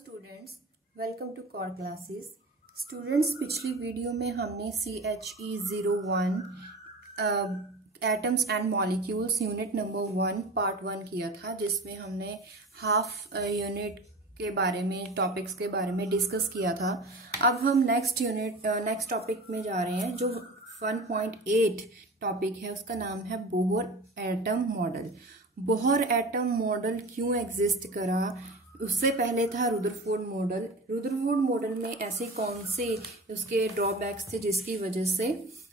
Students, welcome to core classes. Students, पिछली video में हमने CHE01 atoms and molecules unit number 1 part 1 किया था, जिसमें हमने हाफ यूनिट के बारे में, टॉपिक्स के बारे में डिस्कस किया था। अब हम नेक्स्ट टॉपिक में जा रहे हैं, जो 1.8 टॉपिक है। उसका नाम है Bohr atom model. Bohr atom model क्यों एग्जिस्ट करा? उससे पहले था रुदरफोर्ड मॉडल। रुदरफोर्ड मॉडल में ऐसे कौन से उसके ड्रॉबैक्स थे जिसकी वजह से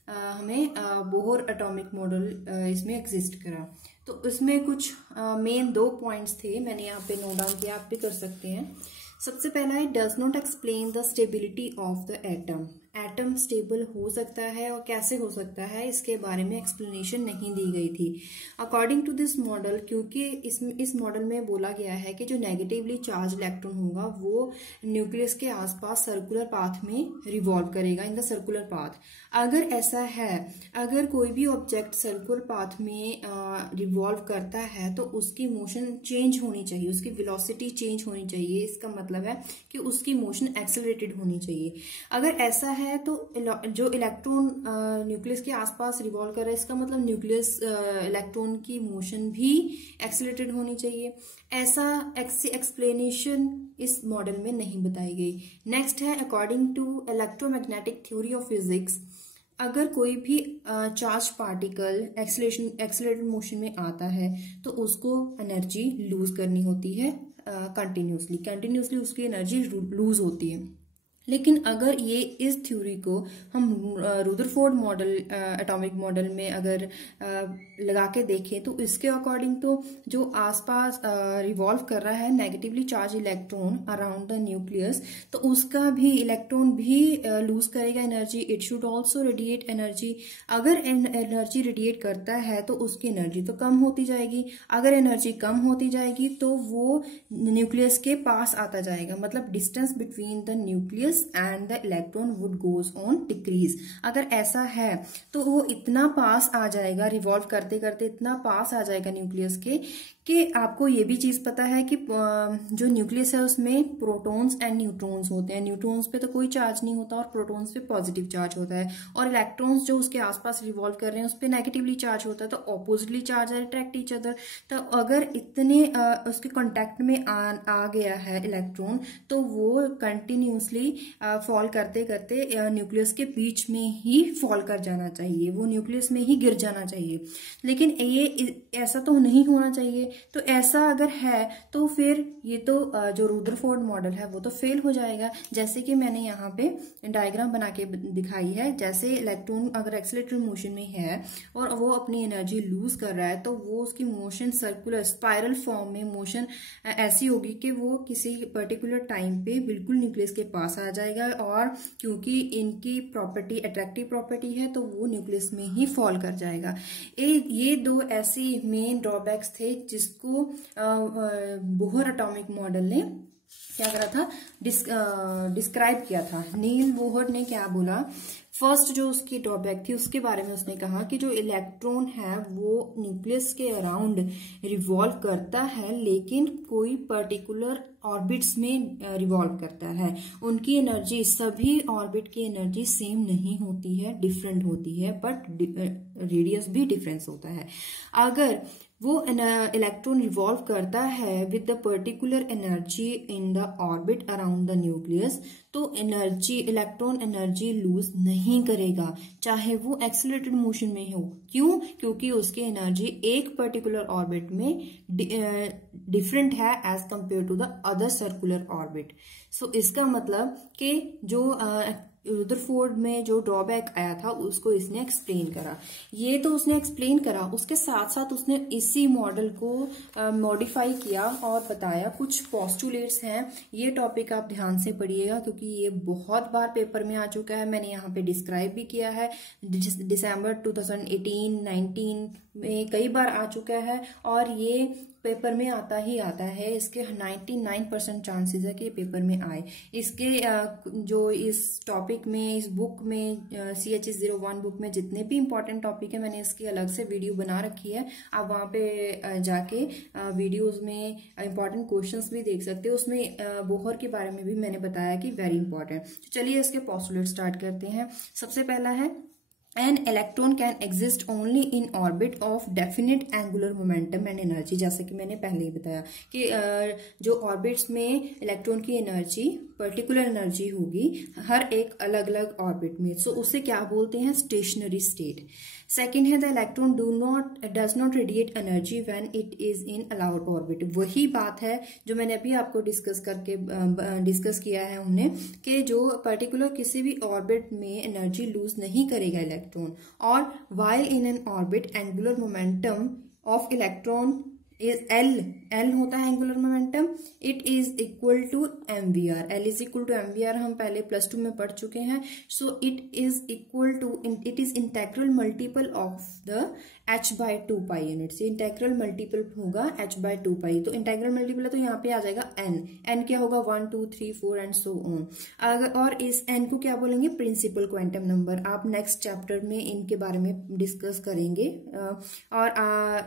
हमें बोहर एटॉमिक मॉडल इसमें एग्जिस्ट करा? तो इसमें कुछ मेन 2 पॉइंट्स थे, मैंने यहाँ पे नोट डाउन किया, आप भी कर सकते हैं। सबसे पहला है, does not explain the stability of the atom. Atom stable हो सकता है और कैसे हो सकता है, इसके बारे में एक्सप्लेनेशन नहीं दी गई थी अकॉर्डिंग टू दिस मॉडल, क्योंकि इस मॉडल में बोला गया है कि जो नेगेटिवली चार्ज इलेक्ट्रॉन होगा वो न्यूक्लियस के आसपास सर्कुलर पाथ में रिवॉल्व करेगा, इन द सर्कुलर पाथ। अगर ऐसा है, अगर कोई भी ऑब्जेक्ट सर्कुलर पाथ में रिवॉल्व करता है तो उसकी मोशन चेंज होनी चाहिए, उसकी वेलोसिटी चेंज होनी चाहिए। इसका मतलब है कि उसकी मोशन एक्सेलरेटेड होनी चाहिए। अगर ऐसा है तो जो इलेक्ट्रॉन न्यूक्लियस के आसपास रिवॉल्व कर रहा है, इसका मतलब न्यूक्लियस इलेक्ट्रॉन की मोशन भी एक्सेलरेटेड होनी चाहिए। ऐसा एक्सप्लेनेशन इस मॉडल में नहीं बताई गई। नेक्स्ट है, according to electromagnetic theory of physics, अगर कोई भी चार्ज पार्टिकल एक्सेलरेटेड मोशन में आता है तो उसको एनर्जी लूज करनी होती है कंटिन्यूसली उसकी एनर्जी लूज होती है। लेकिन अगर ये इस थ्योरी को हम रुदरफोर्ड मॉडल एटॉमिक मॉडल में अगर लगा के देखें तो इसके अकॉर्डिंग तो जो आसपास रिवॉल्व कर रहा है negatively charge electron around the nucleus, तो उसका भी इलेक्ट्रॉन भी लूज करेगा energy. It should also radiate energy. अगर एनर्जी रेडिएट करता है तो उसकी एनर्जी तो कम होती जाएगी। अगर एनर्जी कम होती जाएगी तो वो न्यूक्लियस के पास आता जाएगा, मतलब distance between the nucleus and the electron would goes on decrease। अगर ऐसा है तो वो इतना पास आ जाएगा, रिवॉल्व करते करते इतना पास आ जाएगा न्यूक्लियस के कि आपको ये भी चीज पता है कि जो न्यूक्लियस है उसमें प्रोटॉन्स एंड न्यूट्रॉन्स होते हैं। न्यूट्रॉन्स पे तो कोई चार्ज नहीं होता और प्रोटॉन्स पे पॉजिटिव चार्ज होता है, और इलेक्ट्रॉन्स जो उसके आसपास रिवॉल्व कर रहे हैं उस पे नेगेटिवली चार्ज होता है, तो oppositely charge attract each other. तो अगर इतने उसके कॉन्टेक्ट में आ गया है इलेक्ट्रॉन तो वो कंटिन्यूसली फॉल करते करते न्यूक्लियस के बीच में ही फॉल कर जाना चाहिए, वो न्यूक्लियस में ही गिर जाना चाहिए। लेकिन ये ऐसा तो नहीं होना चाहिए। तो ऐसा अगर है तो फिर ये तो जो रुदरफोर्ड मॉडल है वो तो फेल हो जाएगा। जैसे कि मैंने यहाँ पे डायग्राम बना के दिखाई है, जैसे इलेक्ट्रॉन अगर एक्सेलरेटेड मोशन में है और वो अपनी एनर्जी लूज कर रहा है तो वो उसकी मोशन सर्कुलर स्पाइरल फॉर्म में मोशन ऐसी होगी कि वो किसी पर्टिकुलर टाइम पे बिल्कुल न्यूक्लियस के पास आ जाएगा, और क्योंकि इनकी प्रॉपर्टी अट्रैक्टिव प्रॉपर्टी है तो वो न्यूक्लियस में ही फॉल कर जाएगा। ये 2 ऐसी मेन ड्रॉबैक्स थे जिसको बोहर एटॉमिक मॉडल ने क्या करा था, डिस्क्राइब किया था। नील बोहर ने क्या बोला, फर्स्ट जो उसकी ड्रॉबैक थी उसके बारे में उसने कहा कि जो इलेक्ट्रॉन है वो न्यूक्लियस के अराउंड रिवॉल्व करता है, लेकिन कोई पर्टिकुलर ऑर्बिट्स में रिवॉल्व करता है। उनकी एनर्जी, सभी ऑर्बिट की एनर्जी सेम नहीं होती है, डिफरेंट होती है, बट रेडियस भी डिफरेंस होता है। अगर वो इलेक्ट्रॉन रिवॉल्व करता है with the particular energy in the orbit around the nucleus, तो इलेक्ट्रॉन एनर्जी लूज नहीं करेगा, चाहे वो एक्सेलरेटेड मोशन में हो। क्यों? क्योंकि उसकी एनर्जी एक पर्टिकुलर ऑर्बिट में डिफरेंट है as compared to the other circular orbit. So इसका मतलब कि जो रुदरफोर्ड में जो ड्रॉबैक आया था उसको इसने एक्सप्लेन करा। ये तो उसने एक्सप्लेन करा, उसके साथ साथ उसने इसी मॉडल को मॉडिफाई किया और बताया। कुछ पोस्टुलेट्स हैं, ये टॉपिक आप ध्यान से पढ़िएगा क्योंकि ये बहुत बार पेपर में आ चुका है, मैंने यहाँ पे डिस्क्राइब भी किया है। दिसंबर 2018-19 में कई बार आ चुका है और ये पेपर में आता ही आता है, इसके 99% चांसेस है कि ये पेपर में आए। इसके जो इस टॉपिक में, इस बुक में, CH01 बुक में जितने भी इंपॉर्टेंट टॉपिक है मैंने इसकी अलग से वीडियो बना रखी है। आप वहाँ पे जाके वीडियोस में इंपॉर्टेंट क्वेश्चंस भी देख सकते हो। उसमें बोहर के बारे में भी मैंने बताया कि वेरी इंपॉर्टेंट। तो चलिए इसके पोस्टुलेट स्टार्ट करते हैं। सबसे पहला है An electron can exist only in orbit of definite angular momentum and energy। जैसे कि मैंने पहले ही बताया कि जो ऑर्बिट्स में इलेक्ट्रॉन की एनर्जी, पर्टिकुलर एनर्जी होगी हर एक अलग अलग ऑर्बिट में, सो उसे क्या बोलते हैं, स्टेशनरी स्टेट। सेकेंड है the electron does not radiate energy when it is in allowed orbit. वही बात है जो मैंने अभी आपको डिस्कस किया है हमने, कि जो पर्टिकुलर किसी भी ऑर्बिट में एनर्जी लूज नहीं करेगा इलेक्ट्रॉन, और while in an orbit angular momentum of electron is L होता है angular momentum, it is equal to mvr। L is equal to mvr हम पहले +2 में पढ़ चुके हैं। So it is equal to, it is integral multiple of the h/2 pi unit. Integral multiple होगा h/2 पाई, तो इंटेग्रल मल्टीपल है तो यहाँ पे आ जाएगा n क्या होगा 1 2 3 4 एंड सो ऑन। और इस n को क्या बोलेंगे, प्रिंसिपल क्वांटम नंबर। आप नेक्स्ट चैप्टर में इनके बारे में डिस्कस करेंगे। और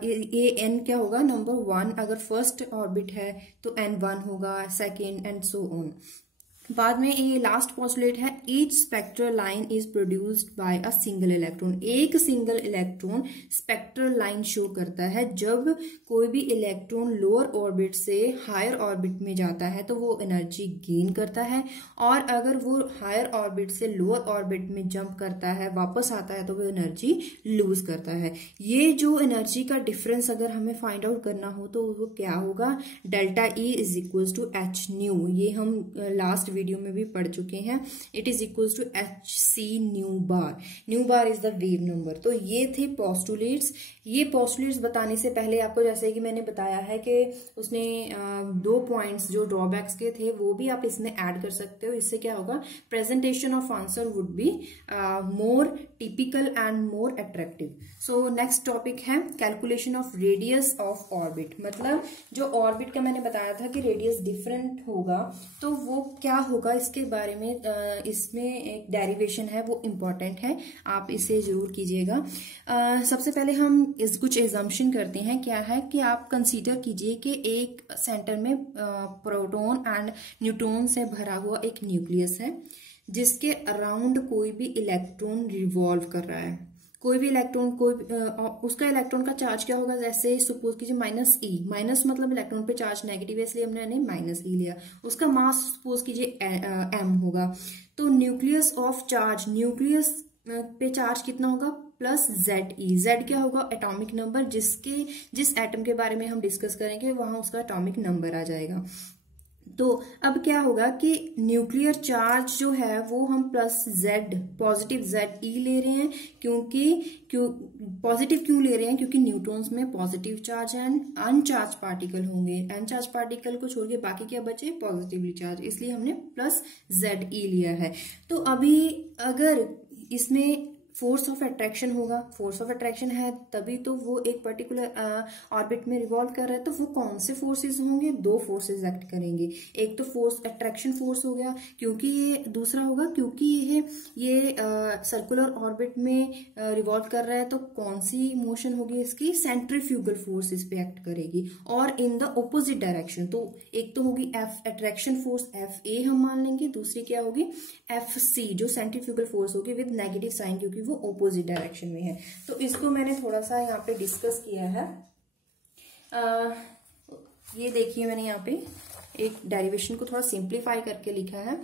ये n क्या होगा, नंबर 1। अगर फर्स्ट ऑर्बिट है तो n1 होगा, सेकेंड एंड सो ऑन। बाद में ये लास्ट पोस्टुलेट है, each spectral line is produced by a single electron. एक single electron spectral line show करता है। जब कोई भी इलेक्ट्रॉन लोअर ऑर्बिट से हायर ऑर्बिट में जाता है तो वो एनर्जी गेन करता है, और अगर वो हायर ऑर्बिट से लोअर ऑर्बिट में जंप करता है, वापस आता है, तो वो एनर्जी लूज करता है। ये जो एनर्जी का डिफरेंस अगर हमें फाइंड आउट करना हो तो वो क्या होगा, delta E is equal to h nu. ये हम लास्ट वीडियो में भी पढ़ चुके हैं। It is equals to hc nu bar is the wave number. तो ये थे पोस्टुलेट्स। ये पोस्टुलेट्स बताने से पहले आपको, जैसे कि मैंने बताया है कि उसने 2 पॉइंट्स जो ड्रॉबैक्स के थे वो भी आप इसमें ऐड कर सकते हो। इससे क्या होगा, presentation of answer would be more typical and more attractive. So next topic है calculation of radius of orbit. मतलब जो ऑर्बिट का मैंने बताया था कि रेडियस डिफरेंट होगा, तो वो क्या होगा इसके बारे में इसमें एक डेरिवेशन है, वो इम्पॉर्टेंट है, आप इसे जरूर कीजिएगा। सबसे पहले हम कुछ एजम्पशन करते हैं। क्या है कि आप कंसीडर कीजिए कि एक सेंटर में प्रोटॉन एंड न्यूट्रॉन से भरा हुआ एक न्यूक्लियस है, जिसके अराउंड कोई भी इलेक्ट्रॉन रिवॉल्व कर रहा है। कोई भी इलेक्ट्रॉन, उसका इलेक्ट्रॉन का चार्ज क्या होगा, जैसे सपोज कीजिए -e, माइनस मतलब इलेक्ट्रॉन पे चार्ज नेगेटिव है, इसलिए हमने -e लिया। उसका मास सपोज कीजिए m होगा। तो न्यूक्लियस ऑफ चार्ज, न्यूक्लियस पे चार्ज कितना होगा, +Ze। Z क्या होगा, एटॉमिक नंबर। जिस एटम के बारे में हम डिस्कस करेंगे वहां उसका एटॉमिक नंबर आ जाएगा। तो अब क्या होगा कि न्यूक्लियर चार्ज जो है वो हम +Z, पॉजिटिव Ze ले रहे हैं। पॉजिटिव क्यों ले रहे हैं, क्योंकि न्यूट्रॉन्स में positive charge and uncharge particle होंगे। अनचार्ज पार्टिकल को छोड़ के बाकी क्या बचे, पॉजिटिवली चार्ज, इसलिए हमने +Ze लिया है। तो अभी अगर इसमें फोर्स ऑफ अट्रैक्शन होगा, फोर्स ऑफ अट्रैक्शन है तभी तो वो एक पर्टिकुलर ऑर्बिट में रिवॉल्व कर रहा है। तो वो कौन से फोर्सेस होंगे, 2 फोर्सेस एक्ट करेंगे। एक तो फोर्स अट्रैक्शन फोर्स हो गया, क्योंकि ये दूसरा होगा क्योंकि ये सर्कुलर ऑर्बिट में रिवॉल्व कर रहा है, तो कौन सी मोशन होगी इसकी, सेंट्रीफ्यूगल फोर्स इस पे एक्ट करेगी। और इन द ऑपोजिट डायरेक्शन, तो एक तो होगी अट्रैक्शन फोर्स Fa हम मान लेंगे, दूसरी क्या होगी Fc, जो सेंट्रीफ्यूगल फोर्स होगी विद नेगेटिव साइन, क्योंकि वो ऑपोजिट डायरेक्शन में है। तो इसको मैंने थोड़ा सा यहाँ पे डिस्कस किया है। ये देखिए मैंने यहाँ पे एक डेरिवेशन को थोड़ा सिंप्लीफाई करके लिखा है।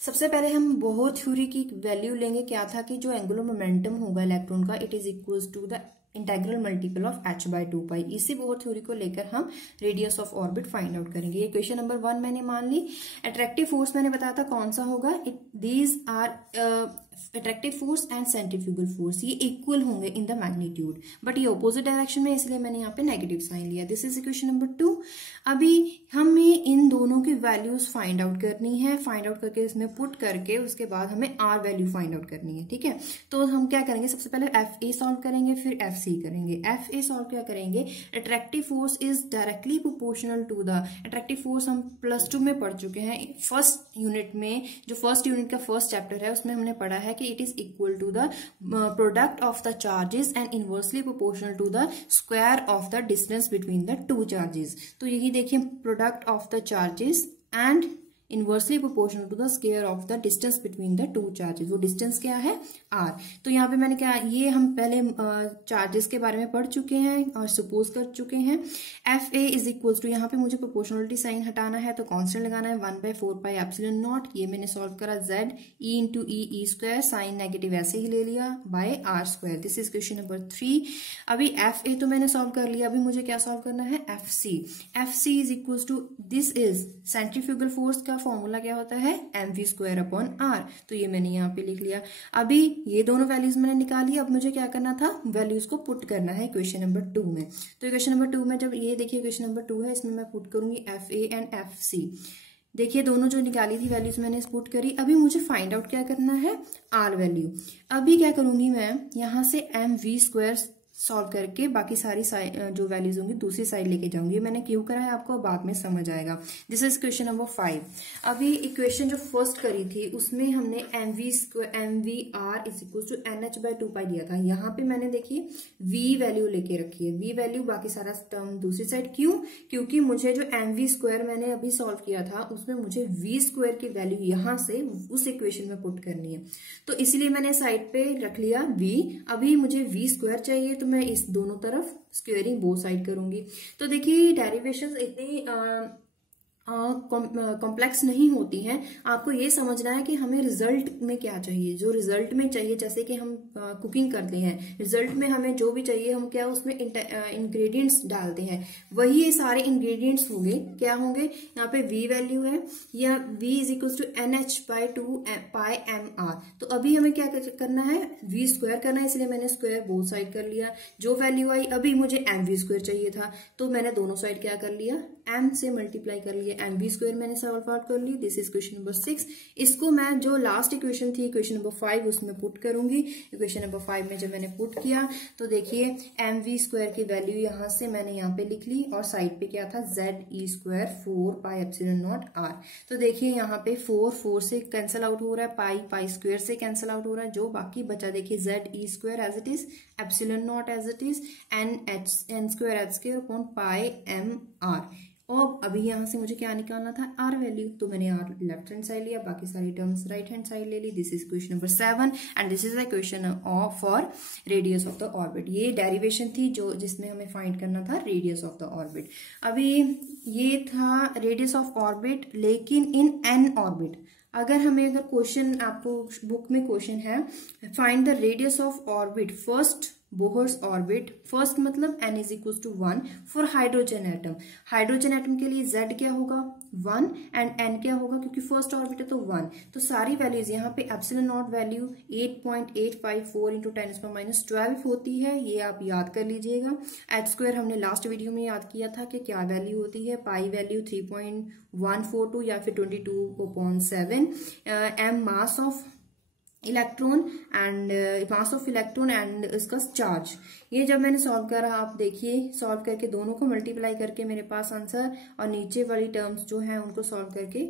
सबसे पहले हम बोहर थ्योरी की वैल्यू लेंगे। क्या था कि जो एंगुलर मोमेंटम होगा इलेक्ट्रॉन का, it is equal to the integral multiple of h/2 pi. इसी बोहर थ्योरी को लेकर हम radius of orbit find out करेंगे। ये क्वेश्चन नंबर 1 मैंने मान ली। अट्रैक्टिव फोर्स मैंने बताया था कौन सा होगा, these are attractive force and centrifugal force, ये इक्वल होंगे इन द मैग्नीट्यूड, बट ये ऑपोजिट डायरेक्शन में, इसलिए मैंने यहाँ पे नेगेटिव साइन लिया। This is equation number 2। अभी हमें इन दोनों की वैल्यूज फाइंड आउट करनी है। फाइंड आउट करके इसमें पुट करके उसके बाद हमें R वैल्यू फाइंड आउट करनी है। ठीक है, तो हम क्या करेंगे, सबसे पहले Fa सॉल्व करेंगे, फिर Fc सी करेंगे। एफ ए सॉल्व क्या करेंगे, attractive force is directly proportional to the, attractive force हम +2 में पढ़ चुके हैं। फर्स्ट यूनिट में, जो फर्स्ट यूनिट का फर्स्ट चैप्टर है, उसमें हमने पढ़ा है कि it is equal to the product of the charges and inversely proportional to the square of the distance between the two charges. तो यही देखिए, product of the charges and inversely proportional to the square of the distance between the two charges. वो distance क्या है, r। तो यहाँ पे मैंने क्या, ये हम पहले चार्जेस के बारे में पढ़ चुके हैं और सपोज कर चुके हैं। F A is equal to, यहाँ पे मुझे प्रोपोर्शनलिटी साइन हटाना है तो कांस्टेंट लगाना है 1/4 पाई एप्सिलॉन नॉट। ये मैंने सॉल्व करा, z e into E square, sign negative ऐसे ही ले लिया, by R square. This is question number 3। अभी एफ ए तो मैंने सॉल्व कर लिया, अभी मुझे क्या सॉल्व करना है, F C. F C is equal to, this is centrifugal force का फॉर्मूला क्या होता है, mv स्क्वायर अपॉन r। तो ये मैंने यहाँ पे लिख लिया। अभी ये दोनों वैल्यूज मैंने निकाली, अब मुझे क्या करना था, वैल्यूज को पुट करना है क्वेश्चन नंबर 2 में। तो क्वेश्चन नंबर 2 में, जब ये देखिए क्वेश्चन नंबर 2 है, इसमें मैं पुट करूंगी F A and F C. देखिए दोनों जो निकाली थी वैल्यूज मैंने पुट करी। अभी मुझे फाइंड आउट क्या करना है, आर वैल्यू। अभी क्या करूंगी मैं, यहां से mv स्क्वायर सॉल्व करके बाकी सारी जो वैल्यूज होंगी दूसरी साइड लेके जाऊंगी। मैंने क्यों करा है आपको बाद में समझ आएगा। This is question number 5। अभी इक्वेशन जो फर्स्ट करी थी उसमें हमने mv r is equal to nh/2 pi दिया था। यहाँ पे मैंने देखिए v वैल्यू लेके रखी है, v वैल्यू बाकी सारा टर्म दूसरी साइड। क्यों, क्योंकि मुझे जो mv स्क्वायर मैंने अभी सॉल्व किया था उसमें मुझे v स्क्वायर की वैल्यू यहाँ से उस इक्वेशन में पुट करनी है, तो इसलिए मैंने साइड पे रख लिया v। अभी मुझे v स्क्वायर चाहिए तो मैं इस दोनों तरफ स्क्वेयरिंग बोथ साइड करूंगी। तो देखिए डेरिवेशंस इतनी कॉम्प्लेक्स नहीं होती हैं। आपको ये समझना है कि हमें रिजल्ट में क्या चाहिए। जो रिजल्ट में चाहिए, जैसे कि हम कुकिंग करते हैं, रिजल्ट में हमें जो भी चाहिए हम क्या उसमें इंग्रेडिएंट्स डालते हैं, वही ये सारे इंग्रेडिएंट्स होंगे। क्या होंगे, यहाँ पे v वैल्यू है, या v is equal to nh/2 pi mr। तो अभी हमें क्या करना है, v स्क्वायर करना है, इसलिए मैंने स्क्वायर बोथ साइड कर लिया। जो वैल्यू आई, अभी मुझे mv स्क्वायर चाहिए था तो मैंने दोनों साइड क्या कर लिया, m से मल्टीप्लाई कर लिया, mv स्क्वायर मैंने सॉल्व आउट कर ली। This is question number 6। इसको मैं जो लास्ट इक्वेशन थी क्वेश्चन नंबर 5 उसमें पुट करूंगी। इक्वेशन नंबर 5 में जब मैंने पुट किया तो देखिए mv स्क्वायर की वैल्यू यहाँ से मैंने यहाँ पे लिख ली, और साइड पे क्या था, z e square 4 pi epsilon not r। तो देखिए यहाँ पे 4 से कैंसिल आउट हो रहा है, पाई स्क्वायर से कैंसिल आउट हो रहा है, जो बाकी बचा देखिए z e square as it is, epsilon naught as it is, n square h square upon pi m r। और अभी यहाँ से मुझे क्या निकालना था, आर वैल्यू। तो मैंने आर लेफ्ट हैंड साइड लिया, बाकी सारी टर्म्स राइट हैंड साइड ले ली। This is question number 7 and this is the question for radius of the orbit. ये डेरिवेशन थी जो जिसमें हमें फाइंड करना था रेडियस ऑफ द ऑर्बिट। अभी ये था रेडियस ऑफ ऑर्बिट, लेकिन इन एन ऑर्बिट। अगर क्वेश्चन आपको बुक में क्वेश्चन है, find the radius of orbit first Bohr's orbit, first मतलब n is equal to 1 for hydrogen atom. Hydrogen atom के लिए z क्या होगा, 1 एंड n क्या होगा, क्योंकि फर्स्ट ऑर्बिट है तो 1। तो सारी वैल्यूज यहाँ पे एप्सिलॉन नॉट वैल्यू 8.854 इंटू 10⁻12 होती है, ये आप याद कर लीजिएगा। h स्क्वायर हमने लास्ट वीडियो में याद किया था कि क्या वैल्यू होती है, पाई वैल्यू 3.142 या फिर 22/7, m mass of electron and mass of electron and इसका चार्ज। ये जब मैंने सॉल्व करा, आप देखिए सॉल्व करके दोनों को मल्टीप्लाई करके मेरे पास आंसर, और नीचे वाली टर्म्स जो हैं उनको सॉल्व करके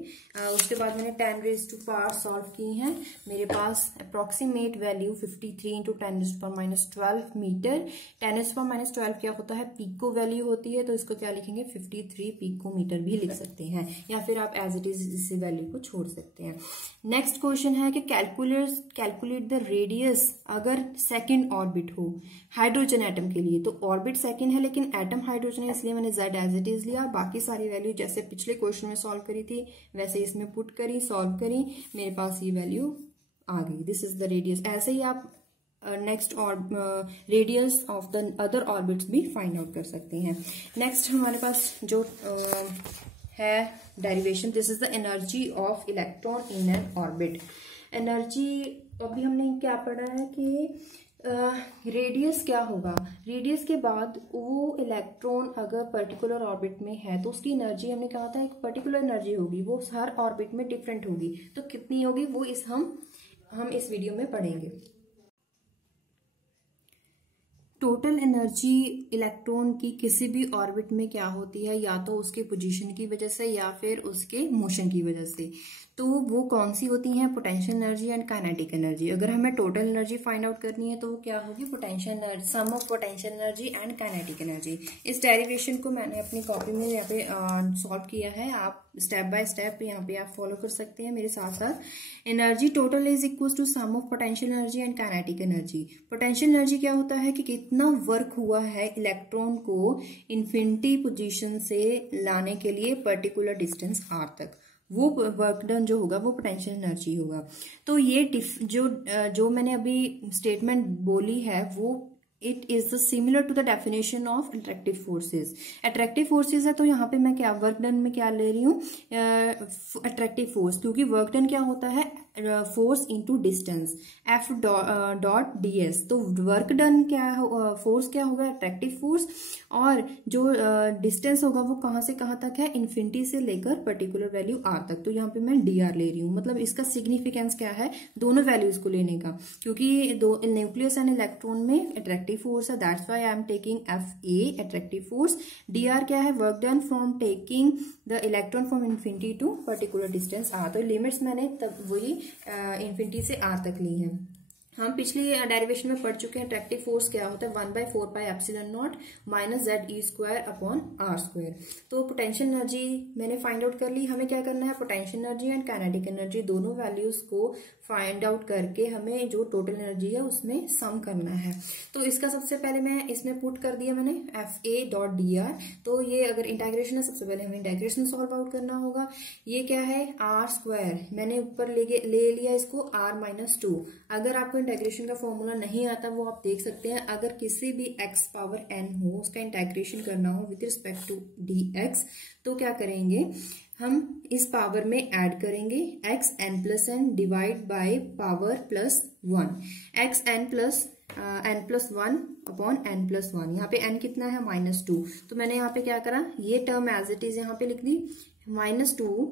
उसके बाद मैंने 10⁻⁴ सॉल्व की हैं। मेरे पास अप्रॉक्सीमेट वैल्यू 53 इंटू 10⁻12 मीटर। 10⁻12 क्या होता है, पीको वैल्यू होती है, तो इसको क्या लिखेंगे, 53 पिको मीटर भी लिख सकते हैं, या फिर आप एज इट इज इस वैल्यू को छोड़ सकते हैं। नेक्स्ट क्वेश्चन है कि कैलकुलेट द रेडियस अगर सेकंड ऑर्बिट हो हाइड्रोजन एटम के लिए। तो ऑर्बिट सेकंड है लेकिन एटम हाइड्रोजन है, इसलिए मैंने z एज इट इज लिया। बाकी सारी वैल्यू जैसे पिछले क्वेश्चन में सॉल्व करी थी वैसे इसमें पुट करी, सॉल्व करी, मेरे पास ये वैल्यू आ गई। This is the radius. ऐसे ही आप नेक्स्ट और radius of the other orbits भी फाइंड आउट कर सकते हैं। नेक्स्ट हमारे पास जो है derivation, this is the energy of electron in an orbit. Energy अभी हमने क्या पढ़ा है कि रेडियस क्या होगा, रेडियस के बाद वो इलेक्ट्रॉन अगर पर्टिकुलर ऑर्बिट में है तो उसकी एनर्जी हमने कहा था एक पर्टिकुलर एनर्जी होगी, वो हर ऑर्बिट में डिफरेंट होगी। तो कितनी होगी वो हम इस वीडियो में पढ़ेंगे। टोटल एनर्जी इलेक्ट्रॉन की किसी भी ऑर्बिट में क्या होती है, या तो उसके पोजीशन की वजह से या फिर उसके मोशन की वजह से। तो वो कौन सी होती है, potential energy and kinetic energy. अगर हमें टोटल एनर्जी फाइंड आउट करनी है तो वो क्या होगी, potential energy, sum of potential energy and kinetic energy. इस डेरिवेशन को मैंने अपनी कॉपी में यहाँ पे सॉल्व किया है, आप स्टेप बाय स्टेप यहाँ पे आप फॉलो कर सकते हैं मेरे साथ साथ। Energy total is equal to sum of potential energy and kinetic energy. Potential energy क्या होता है कि कितना वर्क हुआ है इलेक्ट्रॉन को इन्फिनिटी पोजीशन से लाने के लिए पर्टिकुलर डिस्टेंस आर तक, वो वर्क डन जो होगा वो पोटेंशियल एनर्जी होगा। तो ये जो मैंने अभी स्टेटमेंट बोली है वो it is the similar to the definition of attractive forces. Attractive forces है तो यहाँ पे मैं क्या वर्क डन में क्या ले रही हूँ, अट्रैक्टिव फोर्स, क्योंकि वर्क डन क्या होता है, force into distance, F dot D S. तो वर्क डन क्या फोर्स क्या होगा, अट्रैक्टिव फोर्स, और जो डिस्टेंस होगा वो कहाँ से कहाँ तक है, इन्फिनिटी से लेकर पर्टिकुलर वैल्यू आर तक। तो यहाँ पे मैं डी आर ले रही हूँ, मतलब इसका सिग्निफिकेंस क्या है दोनों वैल्यूज को लेने का, क्योंकि दो न्यूक्लियस एंड इलेक्ट्रॉन में अट्रैक्टिव फोर्स है, that's why I am taking F A attractive force. D R क्या है, work done from taking the electron from infinity to particular distance R. तो लिमिट्स मैंने तब वही इन्फिनिटी से आर तक ली है। हम पिछली डेरिवेशन में पढ़ चुके हैं अट्रैक्टिव फोर्स क्या होता है, 1/4 pi epsilon naught minus Z E square upon R square. तो पोटेंशियल एनर्जी मैंने फाइंड आउट कर ली, हमें क्या करना है, potential energy and kinetic energy दोनों वैल्यूज को फाइंड आउट करके हमें जो टोटल एनर्जी है उसमें सम करना है। तो इसका सबसे पहले मैं इसमें पुट कर दिया मैंने F A dot D R. तो ये अगर इंटीग्रेशन है, सबसे पहले हमें इंटीग्रेशन सॉल्व आउट करना होगा। ये क्या है, आर स्क्वायर, मैंने ऊपर ले लिया इसको आर माइनस 2। अगर आपको इंटीग्रेशन का फॉर्मूला नहीं आता वो आप देख सकते हैं, अगर किसी भी एक्स पावर एन हो उसका इंटीग्रेशन करना हो with respect to D X, तो क्या करेंगे, हम इस पावर में ऐड करेंगे X N plus N divide by power plus 1, X N plus one upon N plus 1। यहाँ पे एन कितना है, -2। तो मैंने यहाँ पे क्या करा, ये टर्म एज इट इज यहाँ पे लिख दी, -2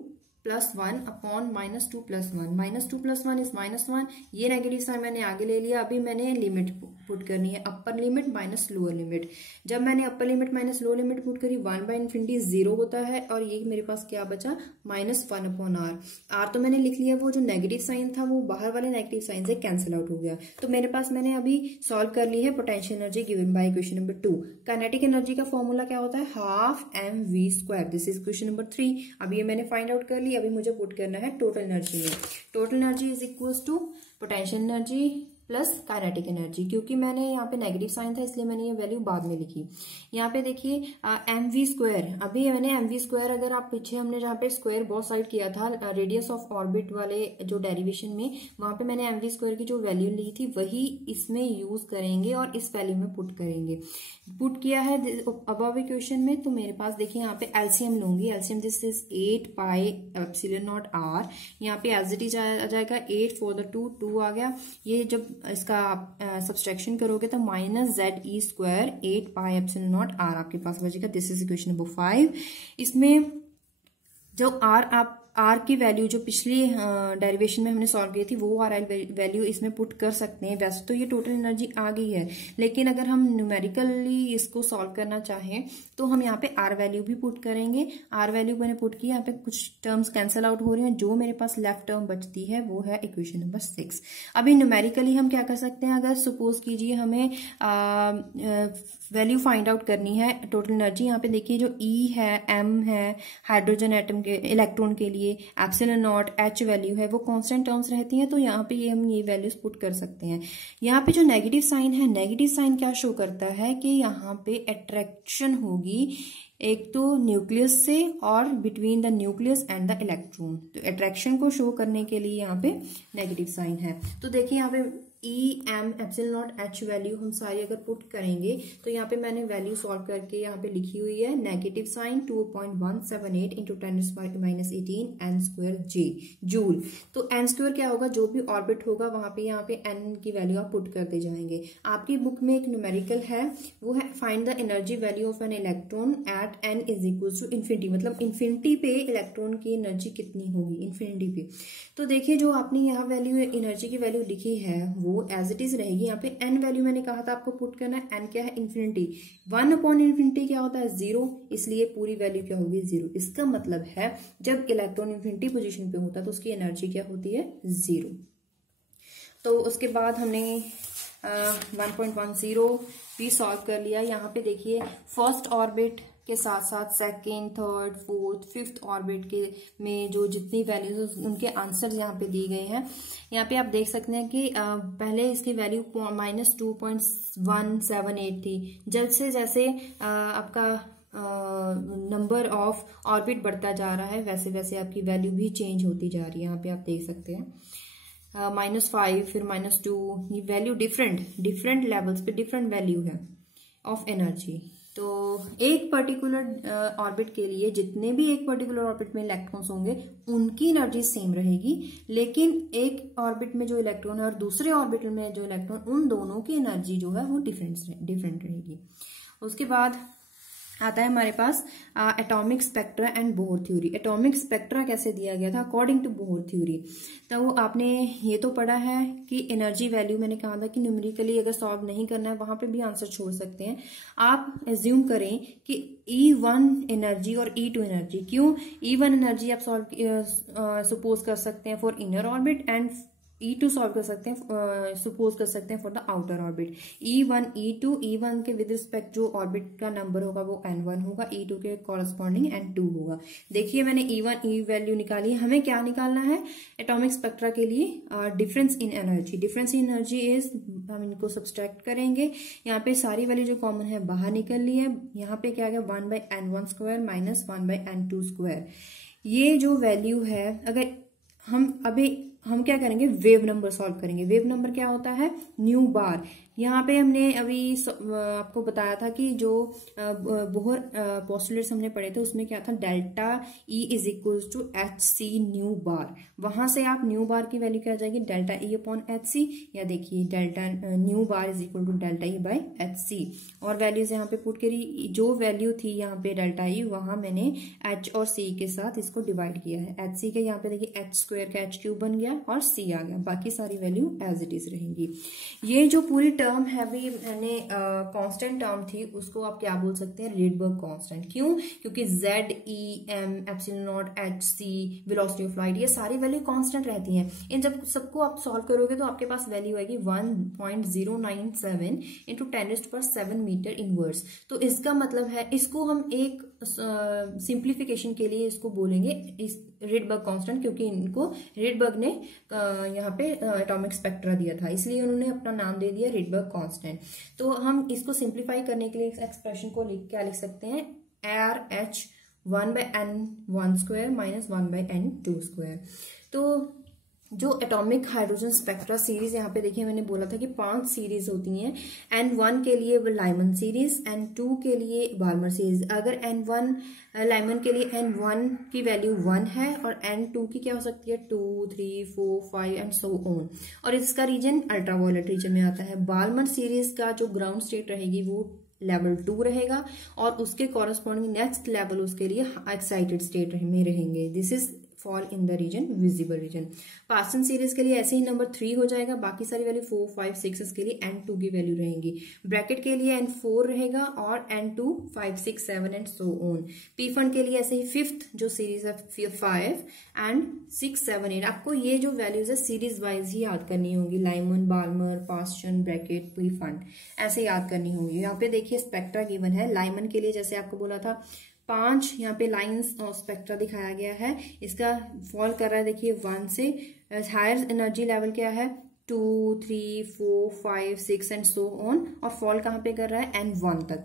plus 1 upon -2 plus 1, -2 plus 1 is -1। ये नेगेटिव साइन मैंने आगे ले लिया। अभी मैंने लिमिट पुट करनी है, upper limit minus lower limit. जब मैंने upper limit minus lower limit put करी, 1/इन्फिनिटी 0 होता है, और ये मेरे पास क्या बचा, -1 अपॉन आर। आर तो मैंने लिख लिया, वो जो नेगेटिव साइन था वो बाहर वाले नेगेटिव साइन से कैंसिल आउट हो गया। तो मेरे पास मैंने अभी सॉल्व कर ली है potential energy given by equation number 2। Kinetic energy का फॉर्मूला क्या होता है, half M V square. This is equation number 3। अभी ये मैंने फाइंड आउट कर ली, अभी मुझे पुट करना है टोटल एनर्जी में। Total energy is equals to potential energy plus kinetic energy. क्योंकि मैंने यहाँ पे नेगेटिव साइन था इसलिए मैंने ये वैल्यू बाद में लिखी। यहाँ पे देखिए एम वी स्क्वायर, अभी मैंने एम वी स्क्वायर, अगर आप पीछे हमने जहाँ पे स्क्वायर बहुत साइड किया था रेडियस ऑफ ऑर्बिट वाले जो डेरिवेशन में, वहां पे मैंने एम वी स्क्वायर की जो वैल्यू ली थी वही इसमें यूज करेंगे और इस वैल्यू में पुट करेंगे। पुट किया है अबव इक्वेशन में, तो मेरे पास देखिए यहाँ पे एलसीएम लूंगी। LCM this is 8 pi epsilon naught R. यहाँ पे एज इट इज आ जाएगा 8 4 the 2 आ गया। ये जब इसका सब्सट्रैक्शन करोगे तो minus Z E square 8 pi epsilon naught R आपके पास बचेगा। This is equation number 5। इसमें जो आर की वैल्यू जो पिछली डेरिवेशन में हमने सॉल्व की थी वो आर वैल्यू इसमें पुट कर सकते हैं। वैसे तो ये टोटल एनर्जी आ गई है, लेकिन अगर हम न्यूमेरिकली इसको सॉल्व करना चाहें तो हम यहाँ पे आर वैल्यू भी पुट करेंगे। आर वैल्यू मैंने पुट की, यहाँ पे कुछ टर्म्स कैंसिल आउट हो रही हैं। जो मेरे पास लेफ्ट टर्म बचती है वो है इक्वेशन नंबर 6। अभी न्यूमेरिकली हम क्या कर सकते हैं, अगर सपोज कीजिए हमें वैल्यू फाइंड आउट करनी है टोटल एनर्जी। यहाँ पे देखिए जो ई है, एम है हाइड्रोजन एटम के इलेक्ट्रॉन के लिए, एप्सिलॉन नॉट एच वैल्यू है, वो कांस्टेंट टर्म्स रहती हैं। तो यहाँ पे हम ये वैल्यूज पुट कर सकते हैं। यहाँ पे जो नेगेटिव साइन है, नेगेटिव साइन क्या शो करता है कि यहाँ पे अट्रैक्शन होगी एक तो न्यूक्लियस से और between the nucleus and the electron. तो अट्रैक्शन को शो करने के लिए यहाँ पे नेगेटिव साइन है। तो देखिए यहाँ पे E M epsilon naught H value हम सारी अगर पुट करेंगे तो यहाँ पे मैंने वैल्यू सॉल्व करके यहाँ पे लिखी हुई है negative sign 2.178 into 10⁻⁻18 n square J joule. तो एन स्क्वायर क्या होगा, जो भी ऑर्बिट होगा वहां पे यहाँ पे एन की वैल्यू आप पुट करते जाएंगे। आपकी बुक में एक न्यूमेरिकल है, वो है find the energy value of an electron at N is equal to infinity. मतलब इन्फिनिटी पे इलेक्ट्रॉन की एनर्जी कितनी होगी, इन्फिनिटी पे। तो देखिए जो आपने यहाँ वैल्यू एनर्जी की वैल्यू लिखी है वो वो एज इट इज रहेगी। यहाँ पे एन वैल्यू मैंने कहा था आपको पुट करना है, एन क्या है इन्फिनिटी, 1/इन्फिनिटी क्या होता है 0, इसलिए पूरी वैल्यू क्या होगी 0। इसका मतलब है जब इलेक्ट्रॉन इन्फिनिटी पोजीशन पे होता है तो उसकी एनर्जी क्या होती है 0। तो उसके बाद हमने 1.10 भी सॉल्व कर लिया। यहाँ पे देखिए फर्स्ट ऑर्बिट के साथ साथ second, third, fourth, fifth orbit के में जो जितनी वैल्यूज उनके आंसर यहाँ पे दिए गए हैं। यहाँ पे आप देख सकते हैं कि पहले इसकी वैल्यू -2.178 थी। जल्द से जैसे आपका नंबर ऑफ ऑर्बिट बढ़ता जा रहा है वैसे वैसे आपकी वैल्यू भी चेंज होती जा रही है। यहाँ पे आप देख सकते हैं -5 फिर -2, ये वैल्यू डिफरेंट लेवल्स पे डिफरेंट वैल्यू है ऑफ एनर्जी। तो एक पर्टिकुलर ऑर्बिट के लिए जितने भी एक पर्टिकुलर ऑर्बिट में इलेक्ट्रॉन्स होंगे उनकी एनर्जी सेम रहेगी, लेकिन एक ऑर्बिट में जो इलेक्ट्रॉन है और दूसरे ऑर्बिट में जो इलेक्ट्रॉन, उन दोनों की एनर्जी जो है वो डिफरेंट रहेगी। उसके बाद आता है हमारे पास atomic spectra and Bohr theory. Atomic spectra कैसे दिया गया था अकॉर्डिंग टू बोहर थ्योरी। तो आपने ये तो पढ़ा है कि एनर्जी वैल्यू मैंने कहा था कि न्यूमेरिकली अगर सॉल्व नहीं करना है वहां पे भी आंसर छोड़ सकते हैं। आप एज्यूम करें कि E1 एनर्जी और E2 एनर्जी, क्यों E1 एनर्जी आप सपोज कर सकते हैं for inner orbit and E2 solve कर सकते हैं, सपोज कर सकते हैं for the outer orbit. E1 E2, E1 के विद रिस्पेक्ट जो ऑर्बिट का नंबर होगा वो N1 होगा, E2 के कॉरस्पॉन्डिंग N2 होगा। देखिए मैंने E1 E वैल्यू निकाली, हमें क्या निकालना है एटॉमिक स्पेक्ट्रा के लिए difference in energy. Difference in energy is, हम इनको सब्सट्रैक्ट करेंगे, यहाँ पे सारी वैल्यू जो कॉमन है बाहर निकल ली है। यहाँ पे क्या आ गया 1/N1² माइनस 1/N2²। ये जो वैल्यू है अगर हम क्या करेंगे वेव नंबर सॉल्व करेंगे। वेव नंबर क्या होता है न्यू बार। यहाँ पे हमने अभी आपको बताया था कि जो बोहर पोस्टुलेट्स हमने पढ़े थे उसमें क्या था delta E is equals to HC nu bar. वहां से आप न्यू बार की वैल्यू क्या आ जाएगी डेल्टा E अपॉन HC, या देखिए delta nu bar is equal to delta E by HC। और वैल्यूज यहाँ पे पुट करी, जो वैल्यू थी यहाँ पे डेल्टा E वहां मैंने H और C के साथ इसको डिवाइड किया है। HC के यहाँ पे देखिए H² का H³ बन गया और C आ गया, बाकी सारी वैल्यू एज इट इज रहेंगी। ये जो पूरी टर्म है भी मैंने कांस्टेंट टर्म थी उसको आप क्या बोल सकते हैं रेडबर्ग कांस्टेंट। क्यों? क्योंकि ZEM epsilon not HC velocity of light ये सारी वैल्यू कांस्टेंट रहती हैं। इन जब सबको आप सॉल्व करोगे तो आपके पास वैल्यू आएगी 1.097 इंटू 10⁷ मीटर इनवर्स। तो इसका मतलब है इसको हम एक सिंप्लीफिकेशन के लिए इसको बोलेंगे इस रेडबर्ग कांस्टेंट, क्योंकि इनको रेडबर्ग ने यहाँ पे एटॉमिक स्पेक्ट्रा दिया था इसलिए उन्होंने अपना नाम दे दिया रेडबर्ग कांस्टेंट। तो हम इसको सिंप्लीफाई करने के लिए इस एक्सप्रेशन को क्या लिख सकते हैं RH 1/N1² माइनस 1/N2²। तो जो एटॉमिक हाइड्रोजन स्पेक्ट्रा सीरीज यहाँ पे देखिए मैंने बोला था कि 5 सीरीज होती हैं। N1 के लिए लाइमन सीरीज, N2 के लिए बाल्मर सीरीज। अगर N1 लाइमन के लिए N1 की वैल्यू 1 है और N2 की क्या हो सकती है 2, 3, 4, 5 एंड सो ऑन, और इसका रीजन अल्ट्रावायलेट रीजन में आता है। बाल्मर सीरीज का जो ग्राउंड स्टेट रहेगी वो लेवल 2 रहेगा और उसके कॉरस्पॉन्डिंग नेक्स्ट लेवल उसके लिए एक्साइटेड स्टेट में रहेंगे। This is fall in the region visible region. Paschen series के लिए ऐसे ही नंबर 3 हो जाएगा, बाकी सारी वैल्यू 4, 5, 6 के लिए N2 की वैल्यू रहेंगी। ब्रैकेट के लिए N4 रहेगा और N2 5, 6, 7 and so on. P fund के लिए ऐसे ही फिफ्थ जो सीरीज है 5 एंड 6, 7, 8। आपको ये जो वैल्यूज है सीरीज वाइज ही याद करनी होगी, Lyman, Balmer, Paschen, Brackett, Pfund ऐसे याद करनी होगी। यहाँ पे देखिए स्पेक्ट्रा गिवन है। लाइमन के लिए जैसे आपको बोला था 5 यहाँ पे लाइंस और स्पेक्ट्रा दिखाया गया है। इसका फॉल कर रहा है देखिए 1 से, हायर एनर्जी लेवल क्या है 2, 3, 4, 5, 6 एंड सो ऑन, और फॉल कहाँ पे कर रहा है N1 तक।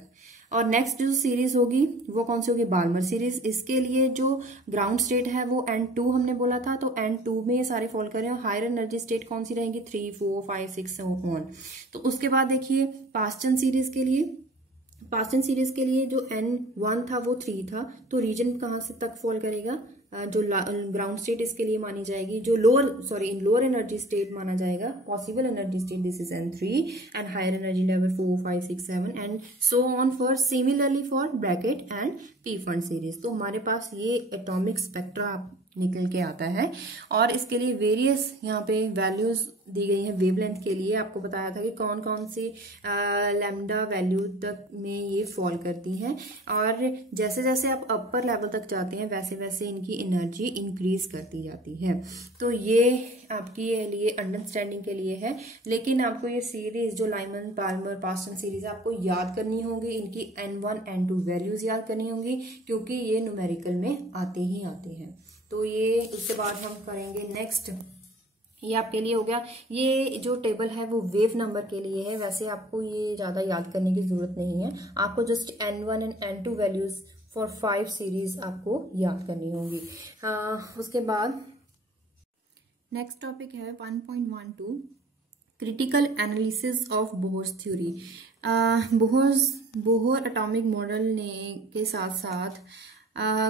और नेक्स्ट जो सीरीज होगी वो कौन सी होगी बाल्मर सीरीज। इसके लिए जो ग्राउंड स्टेट है वो N2 हमने बोला था, तो N2 में ये सारे फॉल कर रहे हैं। हायर एनर्जी स्टेट कौन सी रहेंगी 3, 4, 5, 6 ऑन। तो उसके बाद देखिए पास्टन सीरीज के लिए, पास्टन सीरीज के लिए जो N1 था वो 3 था, तो रीजन कहाँ से तक फॉल करेगा, जो ग्राउंड स्टेट इसके लिए मानी जाएगी, जो लोअर एनर्जी स्टेट माना जाएगा, possible energy state this is N3 and higher energy level 4, 5, 6, 7 and so on for similarly for Brackett and Pfund series. तो हमारे पास ये एटॉमिक स्पेक्ट्रा निकल के आता है। और इसके लिए वेरियस यहाँ पे वैल्यूज दी गई हैं वेवलेंथ के लिए। आपको बताया था कि कौन कौन सी लैम्डा वैल्यू तक में ये फॉल करती हैं, और जैसे जैसे आप अपर लेवल तक जाते हैं वैसे वैसे इनकी एनर्जी इंक्रीज करती जाती है। तो ये आपकी लिए अंडरस्टैंडिंग के लिए है, लेकिन आपको ये सीरीज जो लाइमन पाल्मर पास्टन सीरीज है आपको याद करनी होगी, इनकी N1 N2 वैल्यूज याद करनी होंगी, क्योंकि ये न्यूमेरिकल में आते ही आते हैं। तो ये उसके बाद हम करेंगे नेक्स्ट। ये आपके लिए हो गया। ये जो टेबल है वो वेव नंबर के लिए है, वैसे आपको ये ज्यादा याद करने की जरूरत नहीं है, आपको just N1 and N2 values for 5 series आपको याद करनी होगी। उसके बाद नेक्स्ट टॉपिक है 1.12 critical analysis of Bohr's theory. Bohr atomic model ने के साथ साथ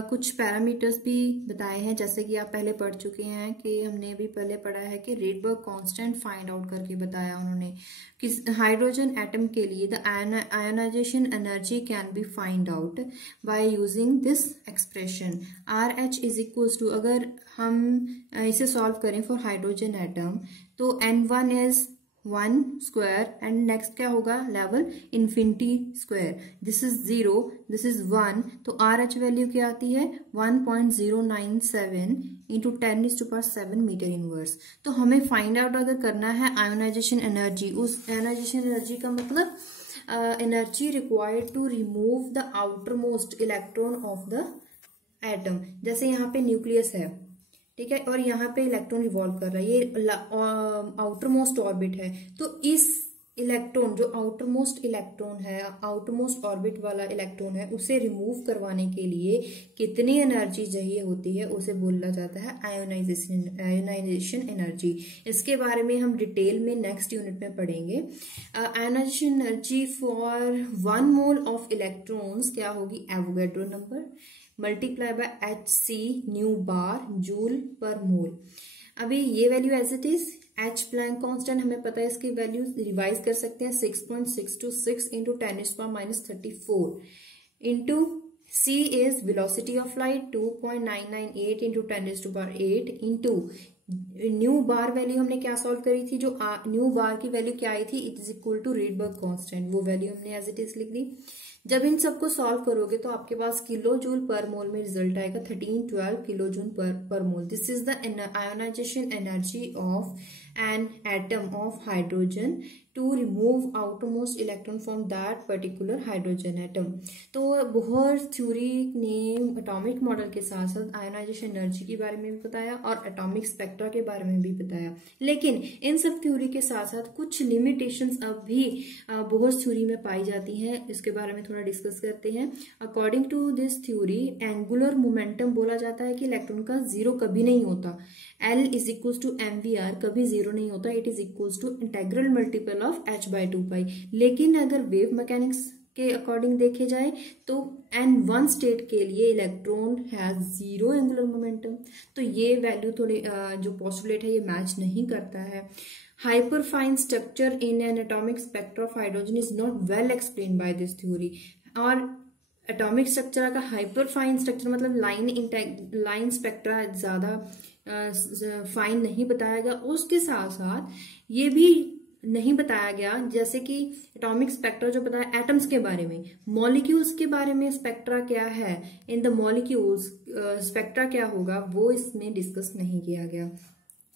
कुछ पैरामीटर्स भी बताए हैं, जैसे कि आप पहले पढ़ चुके हैं कि हमने अभी पहले पढ़ा है कि रेडबर्ग कांस्टेंट फाइंड आउट करके बताया उन्होंने कि हाइड्रोजन एटम के लिए the ionization energy can be find out by using this expression RH is equals to, अगर हम इसे सॉल्व करें फॉर हाइड्रोजन एटम तो N1 is 1 square and next क्या होगा level infinity square, this is 0, this is 1, तो RH value क्या आती है 1.097 इंटू 10⁻⁷ मीटर इनवर्स। तो हमें फाइंड आउट अगर करना है आयोनाइजेशन एनर्जी, उस आयोनाइजेशन एनर्जी का मतलब energy required to remove the outer most electron of the atom. जैसे यहाँ पे न्यूक्लियस है, ठीक है, और यहाँ पे इलेक्ट्रॉन रिवॉल्व कर रहा है, ये आउटर मोस्ट ऑर्बिट है, तो इस इलेक्ट्रॉन जो आउटर मोस्ट इलेक्ट्रॉन है, आउटर मोस्ट ऑर्बिट वाला इलेक्ट्रॉन है, उसे रिमूव करवाने के लिए कितनी एनर्जी चाहिए होती है उसे बोला जाता है आयोनाइजेशन एनर्जी। इसके बारे में हम डिटेल में नेक्स्ट यूनिट में पढ़ेंगे। Ionization energy for 1 mole of electrons क्या होगी, Avogadro number multiply by Hc nu bar joule per mole. अभी ये value as it is, H Planck constant हमें पता है, इसकी वैल्यू रिवाइज कर सकते हैं 6.626 into 10⁻⁻34 into C is velocity of light 2.998 into 10⁸ into new bar value हमने क्या सॉल्व करी थी, जो न्यू बार की वैल्यू क्या आई थी, it is equal to Rydberg constant, वो वैल्यू हमने एज इट इज लिख ली। जब इन सबको सॉल्व करोगे तो आपके पास किलो जूल पर मोल में रिजल्ट आएगा 1312 kilo joule per mole. This is the ionization energy of an atom of hydrogen to remove outermost electron from that particular hydrogen atom. तो बोहर थ्योरी ने एटॉमिक मॉडल के साथ साथ ionisation energy के बारे में भी बताया और एटॉमिक स्पेक्ट्रा के बारे में भी बताया, लेकिन इन सब थ्योरी के साथ साथ कुछ लिमिटेशंस अब भी बोहर थ्योरी में पाई जाती हैं, इसके बारे में थोड़ा डिस्कस करते हैं। According to this theory angular momentum बोला जाता है कि इलेक्ट्रॉन का जीरो कभी नहीं होता, L is equals to mvr कभी जीरो नहीं होता, it is equals to integral multiple of h/2π। लेकिन अगर वेव मैकेनिक्स के अकॉर्डिंग देखे जाए तो N1 स्टेट के लिए electron has zero angular momentum, तो ये वैल्यू थोड़ी जो पोस्टुलेट है ये मैच नहीं करता है। Hyperfine structure in an atomic spectra of hydrogen is not well explain by this theory. और एटॉमिक स्ट्रक्चर का हाइपरफाइन स्ट्रक्चर मतलब लाइन स्पेक्ट्रा ज्यादा फाइन नहीं बताया गया, उसके साथ साथ ये भी नहीं बताया गया जैसे कि एटॉमिक स्पेक्ट्रा जो बताया एटम्स के बारे में, मॉलिक्यूल्स के बारे में स्पेक्ट्रा क्या है, इन द मॉलिक्यूल्स स्पेक्ट्रा क्या होगा, वो इसमें डिस्कस नहीं किया गया।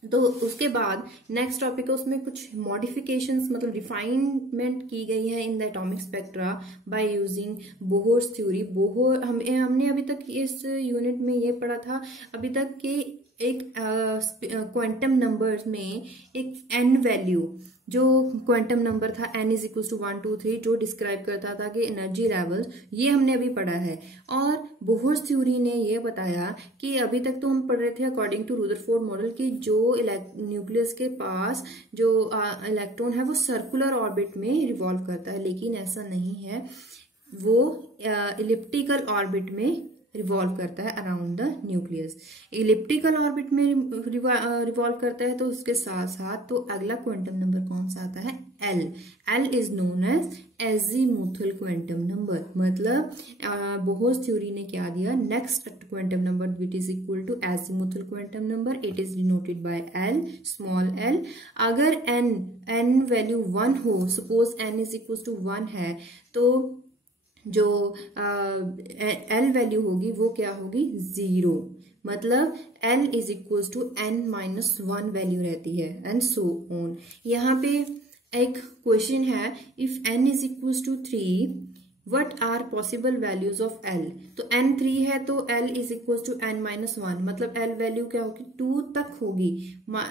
तो उसके बाद नेक्स्ट टॉपिक है, उसमें कुछ मॉडिफिकेशंस मतलब रिफाइनमेंट की गई है in the atomic spectra by using Bohr's theory. Bohr हमने अभी तक इस यूनिट में ये पढ़ा था अभी तक कि एक क्वांटम नंबर्स में एक n वैल्यू जो क्वांटम नंबर था n इज इक्वल टू 1 2 3 जो डिस्क्राइब करता था कि एनर्जी लेवल्स, ये हमने अभी पढ़ा है। और बोहर्स थ्योरी ने ये बताया कि अभी तक तो हम पढ़ रहे थे अकॉर्डिंग टू रुदरफोर्ड मॉडल की जो न्यूक्लियस के पास जो इलेक्ट्रॉन है वो सर्कुलर ऑर्बिट में रिवॉल्व करता है, लेकिन ऐसा नहीं है, वो इलिप्टिकल ऑर्बिट में रिवॉल्व करता है around the nucleus. Elliptical orbit में रिवॉल्व करता है तो उसके साथ साथ तो अगला क्वांटम नंबर कौन सा आता है, L. L is known as azimuthal quantum number. मतलब बोहर्स थ्योरी ने क्या दिया, next quantum number which is equal to azimuthal quantum number, it is denoted by L, small L. अगर एन वैल्यू 1 हो, suppose N is equal to 1 है, तो जो L value होगी वो क्या होगी, 0। मतलब L is equal to n-1 value रहती है, एंड सो ऑन। यहाँ पे एक क्वेश्चन है, if n is equal to 3 what are possible values of l। तो n 3 है तो l is equal to n-1, मतलब l वैल्यू क्या होगी, 2 तक होगी।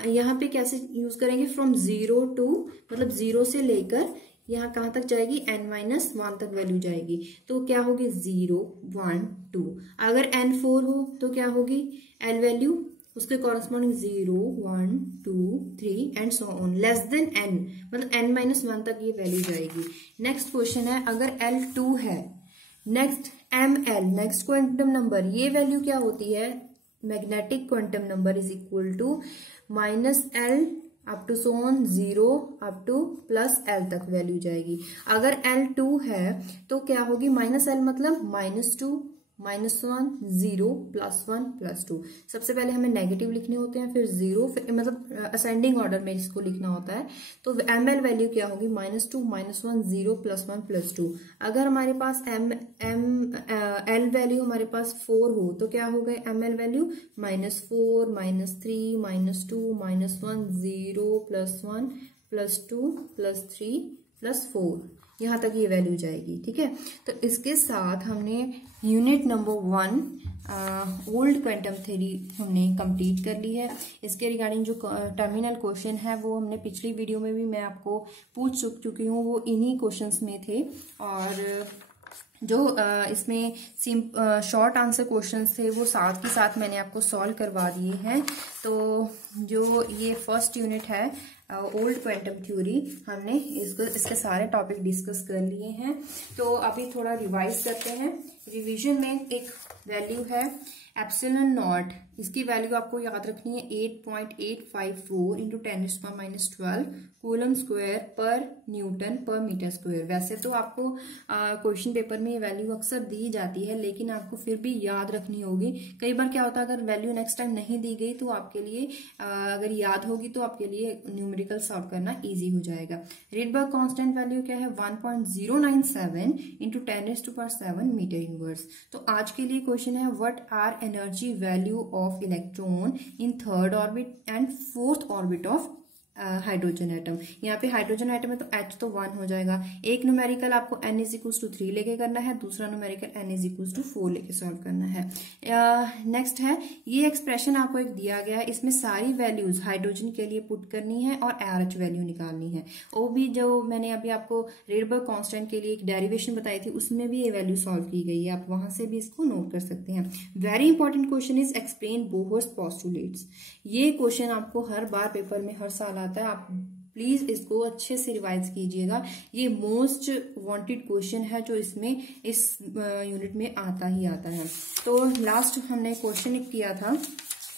यहाँ पे कैसे यूज करेंगे, फ्रॉम 0 टू, मतलब 0 से लेकर यहाँ कहाँ तक जाएगी, n-1 तक वैल्यू जाएगी। तो क्या होगी, 0 1 2। अगर n4 हो तो क्या होगी, l वैल्यू उसके corresponding 0 1 2 3 and so on, less than n, मतलब n-1 तक ये वैल्यू जाएगी। नेक्स्ट क्वेश्चन है, अगर l 2 है, next ml, next quantum number, ये वैल्यू क्या होती है, magnetic quantum number is equal to -l up to so on 0 up to +l तक वैल्यू जाएगी। अगर l2 है तो क्या होगी, -l मतलब -2 -1 0 +1 +2। सबसे पहले हमें नेगेटिव लिखने होते हैं, फिर 0, फिर मतलब असेंडिंग ऑर्डर में इसको लिखना होता है। तो ml वैल्यू क्या होगी, -2 -1 0 +1 +2। अगर हमारे पास l वैल्यू हमारे पास 4 हो तो क्या हो गए ml वैल्यू, -4 -3 -2 -1 0 +1 +2 +3 +4, यहाँ तक ये वैल्यू जाएगी। ठीक है, तो इसके साथ हमने unit number 1 old quantum theory हमने कंप्लीट कर ली है। इसके रिगार्डिंग जो टर्मिनल क्वेश्चन है वो हमने पिछली वीडियो में भी मैं आपको पूछ चुकी हूँ, वो इन्हीं क्वेश्चंस में थे। और जो इसमें शॉर्ट आंसर क्वेश्चंस थे वो साथ के साथ मैंने आपको सॉल्व करवा दिए हैं। तो जो ये फर्स्ट यूनिट है ओल्ड क्वांटम थ्योरी, हमने इसके सारे टॉपिक डिस्कस कर लिए हैं। तो अभी थोड़ा रिवाइज करते हैं। रिवीजन में एक वैल्यू है एप्सिलॉन नॉट, इसकी वैल्यू आपको याद रखनी है 8.854 इंटू 10⁻12 कूलम स्क्वायर पर न्यूटन पर मीटर स्क्वायर। वैसे तो आपको क्वेश्चन पेपर में ये वैल्यू अक्सर दी जाती है, लेकिन आपको फिर भी याद रखनी होगी। कई बार क्या होता है, अगर वैल्यू नेक्स्ट टाइम नहीं दी गई तो आपके लिए अगर याद होगी तो आपके लिए न्यूमेरिकल सॉल्व करना इजी हो जाएगा। रिडबर्ग कांस्टेंट वैल्यू क्या है, 1.097 इंटू 10⁻7 मीटर इनवर्स। तो आज के लिए क्वेश्चन है, what are energy value of electron in third orbit and fourth orbit of hydrogen atom. यहाँ पे हाइड्रोजन एटम है तो H तो 1 हो जाएगा। एक न्यूमेरिकल आपको n इज इक्वल टू 3 लेके करना है, दूसरा numerical n is equal to 4 लेके सॉल्व करना है। नेक्स्ट है, ये एक्सप्रेशन आपको एक दिया गया है, इसमें सारी वैल्यूज हाइड्रोजन के लिए पुट करनी है और RH वैल्यू निकालनी है। वो भी जो मैंने अभी आपको रिडबर्ग कांस्टेंट के लिए एक डेरिवेशन बताई थी उसमें भी ये वैल्यू सॉल्व की गई है, आप वहां से भी इसको नोट कर सकते हैं। Very important question is explain Bohr's postulates. ये क्वेश्चन आपको हर बार पेपर में हर साल आता है, आप प्लीज इसको अच्छे से रिवाइज कीजिएगा। ये मोस्ट वांटेड क्वेश्चन है जो इसमें इस यूनिट में आता ही आता है। तो लास्ट हमने क्वेश्चन किया था,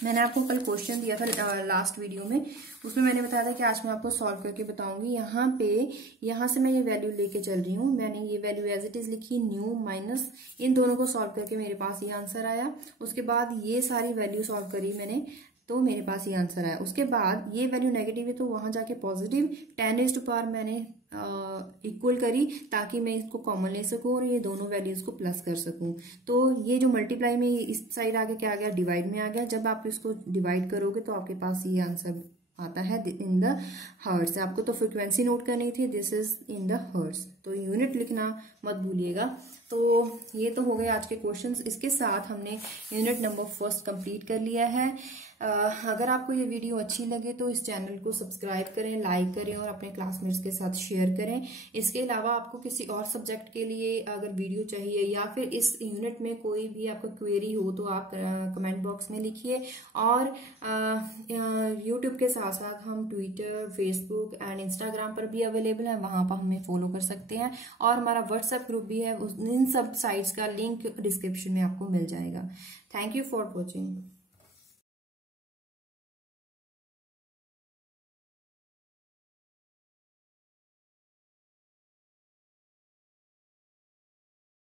मैंने आपको कल क्वेश्चन दिया था लास्ट वीडियो में, उसमें मैंने बताया था कि आज मैं आपको सॉल्व करके बताऊंगी। यहाँ से मैं ये वैल्यू लेके चल रही हूँ, मैंने ये वैल्यू एज इट इज लिखी, न्यू माइनस इन दोनों को सॉल्व करके मेरे पास ये आंसर आया। उसके बाद ये सारी वैल्यू सॉल्व करी मैंने तो मेरे पास ये आंसर आया। उसके बाद ये वैल्यू नेगेटिव है तो वहां जाके पॉजिटिव 10⁻⁴ मैंने इक्वल करी ताकि मैं इसको कॉमन ले सकूं और ये दोनों वैल्यूज को प्लस कर सकूं। तो ये जो मल्टीप्लाई में इस साइड आगे क्या आ गया, डिवाइड में आ गया। जब आप इसको डिवाइड करोगे तो आपके पास ये आंसर आता है इन द हर्ट्ज। आपको तो फ्रीक्वेंसी नोट करनी थी, this is in the hertz, तो यूनिट लिखना मत भूलिएगा। तो ये तो हो गए आज के क्वेश्चंस। इसके साथ हमने यूनिट नंबर 1 कंप्लीट कर लिया है। अगर आपको ये वीडियो अच्छी लगे तो इस चैनल को सब्सक्राइब करें, लाइक करें और अपने क्लासमेट्स के साथ शेयर करें। इसके अलावा आपको किसी और सब्जेक्ट के लिए अगर वीडियो चाहिए या फिर इस यूनिट में कोई भी आपका क्वेरी हो तो आप कमेंट बॉक्स में लिखिए। और यूट्यूब के साथ साथ हम ट्विटर, फेसबुक एंड इंस्टाग्राम पर भी अवेलेबल हैं, वहां पर हमें फॉलो कर सकते हैं। और हमारा व्हाट्सएप ग्रुप भी है, इन सब साइट्स का लिंक डिस्क्रिप्शन में आपको मिल जाएगा। Thank you for watching.